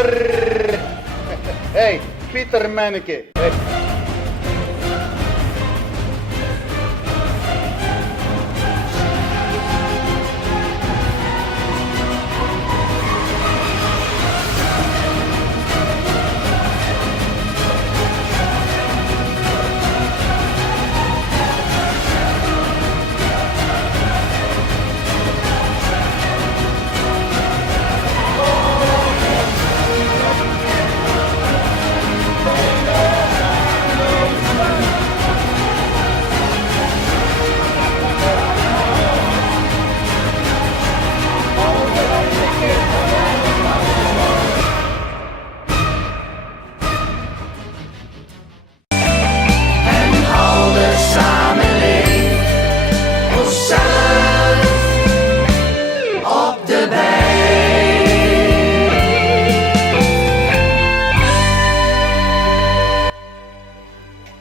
Pieter. Hey, Pieter manneke. Hey.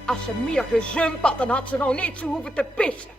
Als ze meer gezumpt had, dan had ze nou niet zo hoeven te pissen.